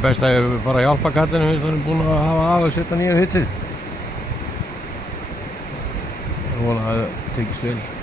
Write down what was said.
best að ég fara að hjálpa kallinu fyrst hann er búinn að hafa af að setja nýja hitsið. Ég vona að það tekist vel.